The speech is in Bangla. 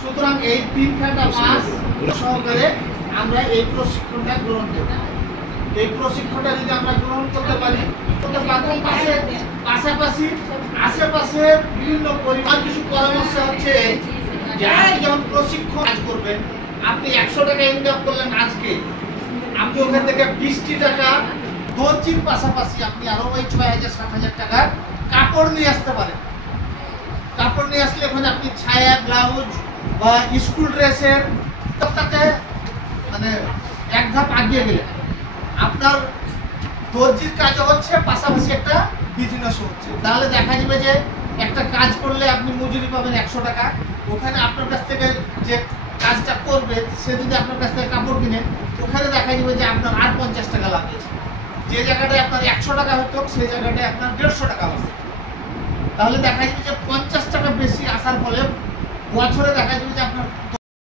সুতরাং এই 3 ঘন্টা মাস সহকারে আমরা এই প্রশিক্ষণটা গ্রহণ করব। এই প্রশিক্ষণটা যদি আমরা গ্রহণ করতে পারি তো পাশাপাশি আশেপাশে বিভিন্ন পরিমাণ কিছু পরামর্শ হচ্ছে যে আপনি যখন প্রশিক্ষণ কাজ করবেন, আপনি 100 টাকা ইনকাম করলেন আজকে, আপনি ওখান থেকে 20টি টাকা দর্জির পাশাপাশি আপনি আরো ওই 6,000-7,000 টাকার কাপড় নিয়ে আসতে পারেন। কাপড় নিয়ে আসলে ওখানে আপনি ছায়া, ব্লাউজ বা স্কুল ড্রেসের তাতে মানে এক ধাপ আগিয়ে গেলেন। আপনার দর্জির কাজও হচ্ছে, পাশাপাশি একটা বিজনেস হচ্ছে। তাহলে দেখা যাবে যে একটা কাজ করলে আপনি মজুরি পাবেন 100 টাকা, ওখানে আপনার কাছ থেকে যে কাজটা করবে সে যদি আপনার কাছ থেকে কাপড় কিনে, ওখানে দেখা যাবে যে আপনার আর 50 টাকা লাগবে। যে জায়গাটায় আপনার 100 টাকা হতো সেই জায়গাটায় আপনার 150 টাকা হবে। তাহলে দেখা যাবে যে 50 টাকা বেশি আসার ফলে বছরে দেখা যাবে যে আপনার